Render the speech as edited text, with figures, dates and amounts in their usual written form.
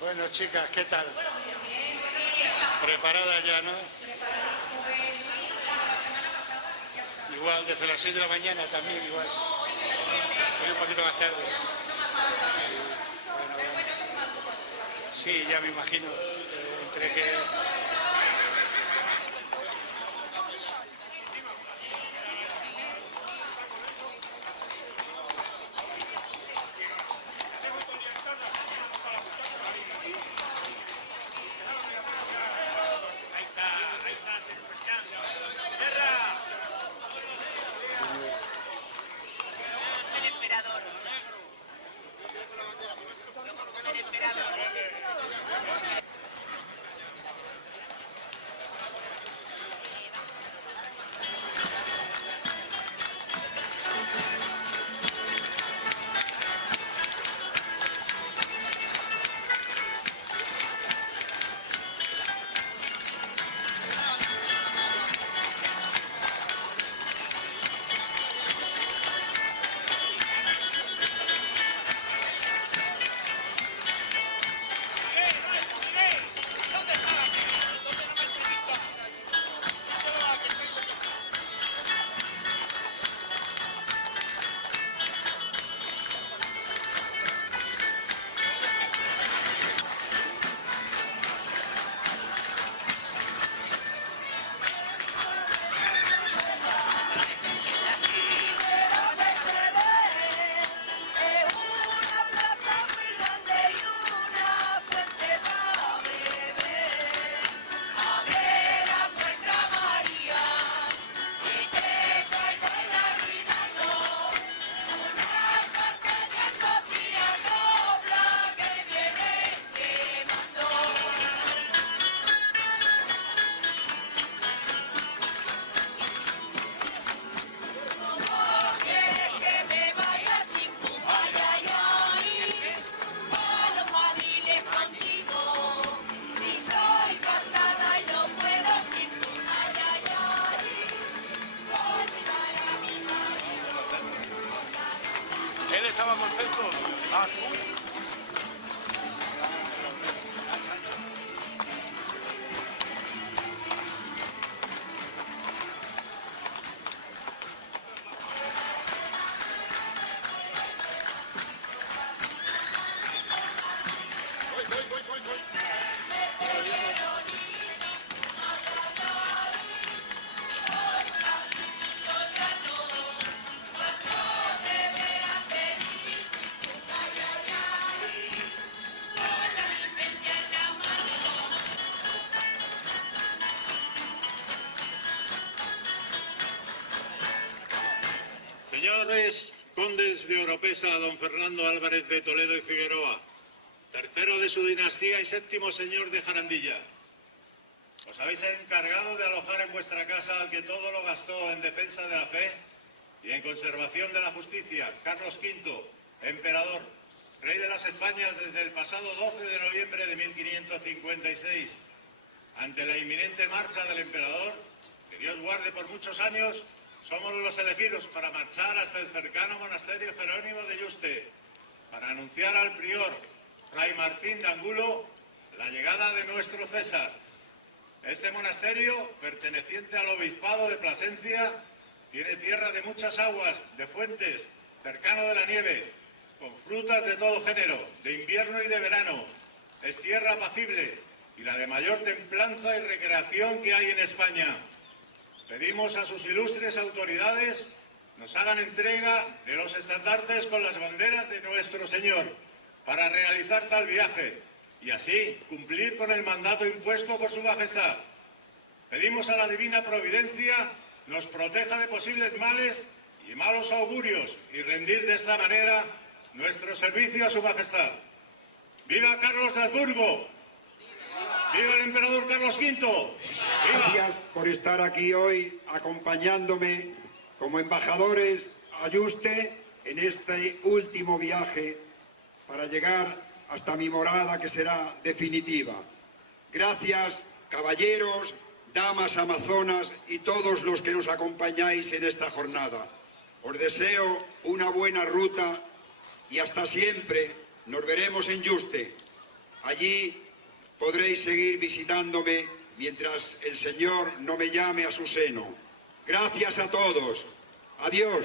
Bueno, chicas, ¿qué tal? ¿Preparadas ya, no? Igual, desde las 6 de la mañana también, igual. Hoy un poquito más tarde. Bueno. Sí, ya me imagino. Entre que... Él estaba contento. Señores condes de Oropesa, don Fernando Álvarez de Toledo y Figueroa, tercero de su dinastía y séptimo señor de Jarandilla. Os habéis encargado de alojar en vuestra casa al que todo lo gastó en defensa de la fe y en conservación de la justicia, Carlos V, emperador, rey de las Españas desde el pasado 12 de noviembre de 1556. Ante la inminente marcha del emperador, que Dios guarde por muchos años, somos los elegidos para marchar hasta el cercano monasterio Jerónimo de Yuste, para anunciar al prior, Fray Martín de Angulo, la llegada de nuestro César. Este monasterio, perteneciente al obispado de Plasencia, tiene tierra de muchas aguas, de fuentes, cercano de la nieve, con frutas de todo género, de invierno y de verano. Es tierra apacible y la de mayor templanza y recreación que hay en España. Pedimos a sus ilustres autoridades nos hagan entrega de los estandartes con las banderas de nuestro Señor para realizar tal viaje y así cumplir con el mandato impuesto por su majestad. Pedimos a la divina providencia nos proteja de posibles males y malos augurios y rendir de esta manera nuestro servicio a su majestad. ¡Viva Carlos de Habsburgo! ¡Viva el emperador Carlos V! ¡Viva! Gracias por estar aquí hoy acompañándome como embajadores a Yuste en este último viaje para llegar hasta mi morada, que será definitiva. Gracias, caballeros, damas amazonas y todos los que nos acompañáis en esta jornada. Os deseo una buena ruta y hasta siempre. Nos veremos en Yuste. Allí podréis seguir visitándome mientras el Señor no me llame a su seno. Gracias a todos. Adiós.